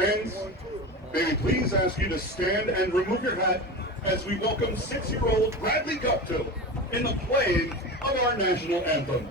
And may we please ask you to stand and remove your hat as we welcome 6-year-old Bradley Guptill in the playing of our national anthem.